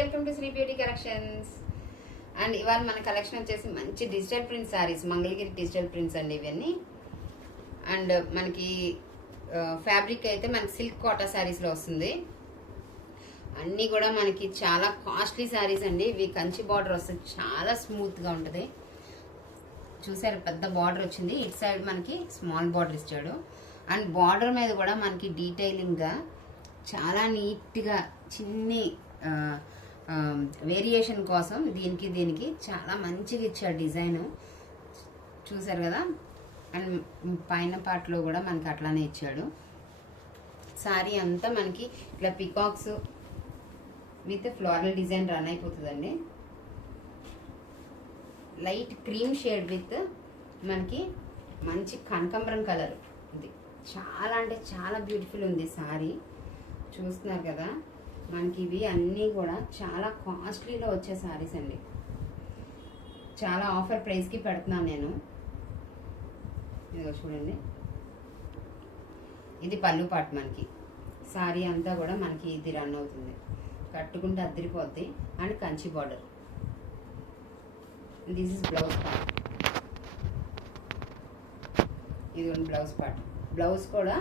Welcome to Sri beauty collections. And ఇవాళ మన collection వచ్చేసి మంచి digital print saris, Mangalagiri digital prints అండి ఇవన్నీ. అండ్ మనకి ఫ్యాబ్రిక్ అయితే మనకి సిల్క్ కోటా శారీస్లో వస్తుంది. అన్నీ కూడా మనకి చాలా కాస్ట్లీ శారీస్ అండి. ఇవి కంచి బార్డర్ వస్తుంది, చాలా స్మూత్గా ఉంటుంది. చూసారు, పెద్ద బార్డర్ వచ్చింది. ఇటు సైడ్ మనకి స్మాల్ బార్డర్ ఇచ్చాడు. అండ్ బార్డర్ మీద కూడా మనకి డీటెయిలింగ్గా చాలా నీట్గా చిన్ని వేరియేషన్ కోసం దీనికి చాలా మంచిగా ఇచ్చాడు డిజైన్. చూసారు కదా. అండ్ పైన పార్ట్లో కూడా మనకి అట్లానే ఇచ్చాడు. సారీ అంతా మనకి ఇట్లా peacocks with floral design run అయిపోతుందండి. లైట్ క్రీమ్ షేడ్ విత్ మనకి మంచి కనకాంబరం కలర్. ఇది చాలా అంటే చాలా బ్యూటిఫుల్ ఉంది సారీ. చూస్తున్నారు కదా, మనకి ఇవి అన్నీ కూడా చాలా కాస్ట్లీలో వచ్చే సారీస్ అండి. చాలా ఆఫర్ ప్రైస్కి పెడుతున్నాను నేను. ఇదిగో చూడండి, ఇది పళ్ళు పాటు. మనకి సారీ అంతా కూడా మనకి ఇది రన్ అవుతుంది, కట్టుకుంటే అద్దరిపోద్ది. And Kanchi border. This is blouse part. ఇది బ్లౌజ్ పార్ట్. బ్లౌజ్ కూడా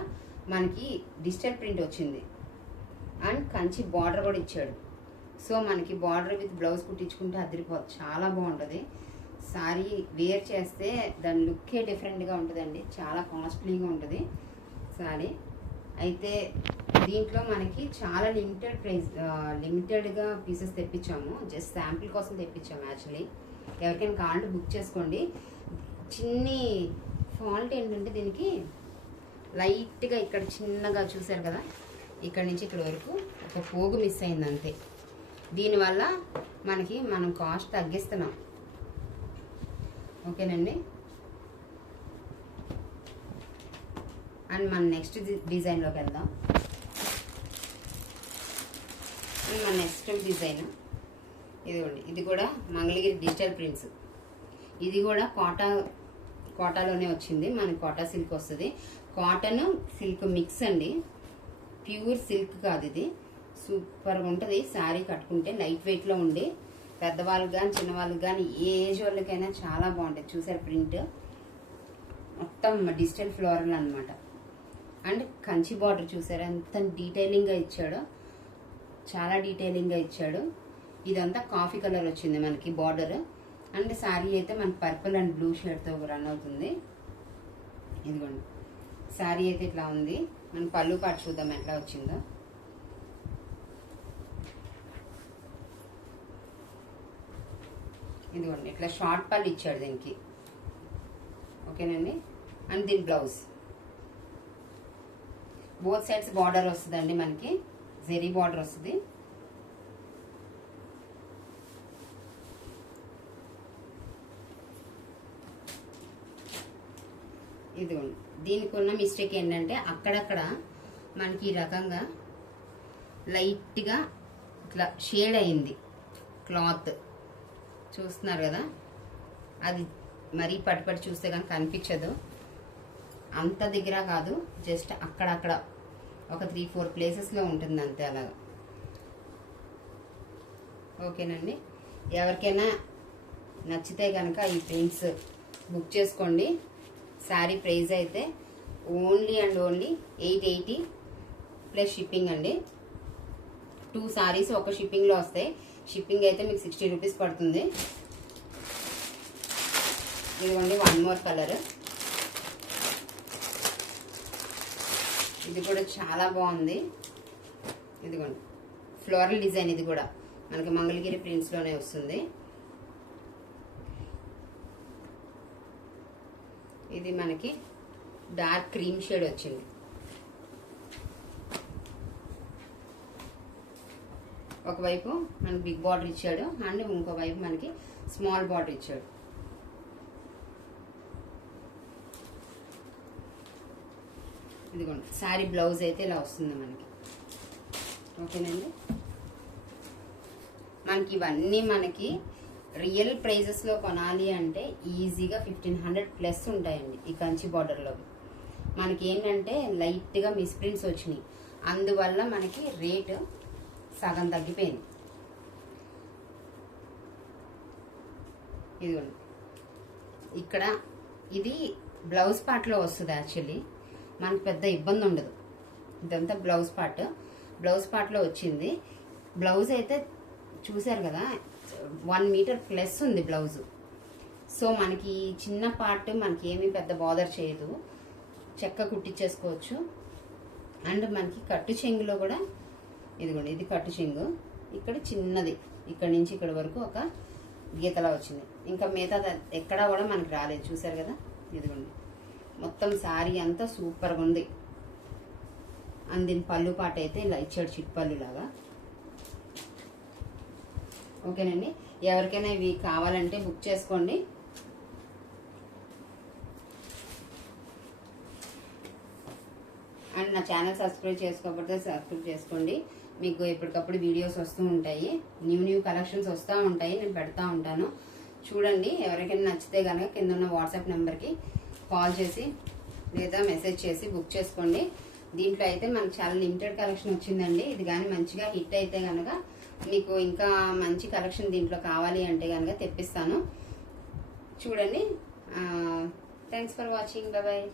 మనకి డిజిటల్ ప్రింట్ వచ్చింది. అండ్ కంచి బార్డర్ కూడా ఇచ్చాడు. సో మనకి బార్డర్ విత్ బ్లౌజ్ కుట్టించుకుంటే అదిరిపోతుంది, చాలా బాగుంటుంది. సారీ వేర్ చేస్తే దాని లుక్కే డిఫరెంట్గా ఉంటుందండి. చాలా కాస్ట్లీగా ఉంటుంది సారీ. అయితే దీంట్లో మనకి చాలా లిమిటెడ్గా పీసెస్ తెప్పించాము. జస్ట్ శాంపిల్ కోసం తెప్పించాము యాక్చువల్లీ. ఎవరికైనా కావాలంటే బుక్ చేసుకోండి. చిన్ని ఫాల్ట్ ఏంటంటే దీనికి లైట్గా ఇక్కడ చిన్నగా చూసారు కదా, ఇక్కడ నుంచి ఇక్కడ వరకు ఒక పోగు మిస్ అయింది అంతే. దీనివల్ల మనం కాస్ట్ తగ్గిస్తున్నాం. ఓకేనండి. అండ్ మన నెక్స్ట్ డిజైన్లోకి వెళ్దాం. మన నెక్స్ట్ డిజైన్ ఇదిగోండి. ఇది కూడా మంగళగిరి డిజిటల్ ప్రింట్స్. ఇది కూడా కోటాలోనే వచ్చింది. మనకి కోటా సిల్క్ వస్తుంది. కాటన్ సిల్క్ మిక్స్ అండి, ప్యూర్ సిల్క్ కాదు ఇది. సూపర్గా ఉంటుంది శారీ కట్టుకుంటే. లైట్ వెయిట్లో ఉండి పెద్దవాళ్ళకి కానీ చిన్నవాళ్ళకి కానీ ఏ ఏజ్ వాళ్ళకైనా చాలా బాగుంటుంది. చూసారు ప్రింట్ మొత్తం డిజిటల్ ఫ్లోరల్ అనమాట. అండ్ కంచి బార్డర్ చూసారు ఎంత డీటెయిలింగ్గా ఇచ్చాడో, చాలా డీటెయిలింగ్గా ఇచ్చాడు. ఇదంతా కాఫీ కలర్ వచ్చింది మనకి బార్డర్. అండ్ శారీ అయితే మనకి పర్పుల్ అండ్ బ్లూ షేడ్తో రన్ అవుతుంది. ఇదిగోండి, శారీ అయితే ఇట్లా ఉంది. మనం పళ్ళు పాటు చూద్దాం ఎట్లా వచ్చిందో. ఇదిగోండి, ఇట్లా షార్ట్ పళ్ళు ఇచ్చాడు దీనికి. ఓకేనండి. అండ్ దీని బ్లౌజ్ బోత్ సైడ్స్ బార్డర్ వస్తుందండి. మనకి జెరీ బార్డర్ వస్తుంది. ఇదిగోండి, దీనికి ఉన్న మిస్టేక్ ఏంటంటే అక్కడక్కడ మనకి ఈ రకంగా లైట్గా ఇట్లా షేడ్ అయింది క్లాత్. చూస్తున్నారు కదా, అది మరీ పట్టుపట్టి చూస్తే కానీ కనిపించదు. అంత దగ్గర కాదు, జస్ట్ అక్కడక్కడ ఒక 3-4 ప్లేసెస్లో ఉంటుంది అంతే అలాగా. ఓకేనండి. ఎవరికైనా నచ్చితే కనుక ఈ ప్రింట్స్ బుక్ చేసుకోండి. శారీ ప్రైస్ అయితే only and only 880 plus shipping అండి. 2 సారీస్ ఒక షిప్పింగ్లో వస్తాయి. షిప్పింగ్ అయితే మీకు 60 రూపీస్ పడుతుంది. ఇదిగోండి, 1 మోర్ కలర్. ఇది కూడా చాలా బాగుంది. ఇదిగోండి, ఫ్లోరల్ డిజైన్. ఇది కూడా మనకి మంగళగిరి ప్రింట్స్లోనే వస్తుంది. ఇది మనకి డార్క్ క్రీమ్ షేడ్ వచ్చింది. ఒకవైపు మనకి బిగ్ బార్డర్ ఇచ్చాడు అండ్ ఇంకోవైపు మనకి స్మాల్ బార్డర్ ఇచ్చాడు. ఇదిగోండి, శారీ బ్లౌజ్ అయితే ఇలా వస్తుంది మనకి. ఓకేనండి. మనకి ఇవన్నీ మనకి రియల్ ప్రైజెస్లో కొనాలి అంటే ఈజీగా 1500 ప్లస్ ఉంటాయండి ఈ కంచి బార్డర్లో. మనకి ఏంటంటే లైట్గా మిస్ప్రింట్స్ వచ్చినాయి, అందువల్ల మనకి రేటు సగం తగ్గిపోయింది. ఇదిగోండి ఇక్కడ ఇది బ్లౌజ్ పార్ట్లో వస్తుంది. యాక్చువల్లీ మనకు పెద్ద ఇబ్బంది ఉండదు. ఇదంతా బ్లౌజ్ పార్ట్లో వచ్చింది. బ్లౌజ్ అయితే చూసారు కదా 1 మీటర్ ప్లస్ ఉంది బ్లౌజు. సో మనకి చిన్న పార్ట్ మనకి ఏమీ పెద్ద బాదర్ చేయదు, చెక్క కుట్టించేసుకోవచ్చు. అండ్ మనకి కట్టు చెంగులో కూడా ఇదిగోండి ఇది కట్టు చెంగు. ఇక్కడ చిన్నది ఇక్కడ నుంచి ఇక్కడ వరకు ఒక గీతలా వచ్చింది. ఇంకా మిగతా ఎక్కడా కూడా మనకి రాలేదు. చూసారు కదా ఇదిగోండి మొత్తం శారీ అంతా సూపర్గా ఉంది. అండ్ దీని పళ్ళు పాట అయితే ఇలా ఇచ్చాడు చిట్ పళ్ళు లాగా. ఓకేనండి, ఎవరికైనా ఇవి కావాలంటే బుక్ చేసుకోండి. అండ్ నా ఛానల్ సబ్స్క్రైబ్ చేసుకోకపోతే సబ్స్క్రైబ్ చేసుకోండి. మీకు ఎప్పటికప్పుడు వీడియోస్ వస్తూ ఉంటాయి, న్యూ కలెక్షన్స్ వస్తూ ఉంటాయి, నేను పెడతా ఉంటాను. చూడండి, ఎవరికైనా నచ్చితే కనుక కింద ఉన్న వాట్సాప్ నెంబర్కి కాల్ చేసి లేదా మెసేజ్ చేసి బుక్ చేసుకోండి. దీంట్లో అయితే మనకు చాలా లిమిటెడ్ కలెక్షన్ వచ్చిందండి. ఇది కానీ మంచిగా హిట్ అయితే కనుక మీకు ఇంకా మంచి కలెక్షన్ దీంట్లో కావాలి అంటే కనుక తెప్పిస్తాను. చూడండి. Thanks for watching. బాయ్.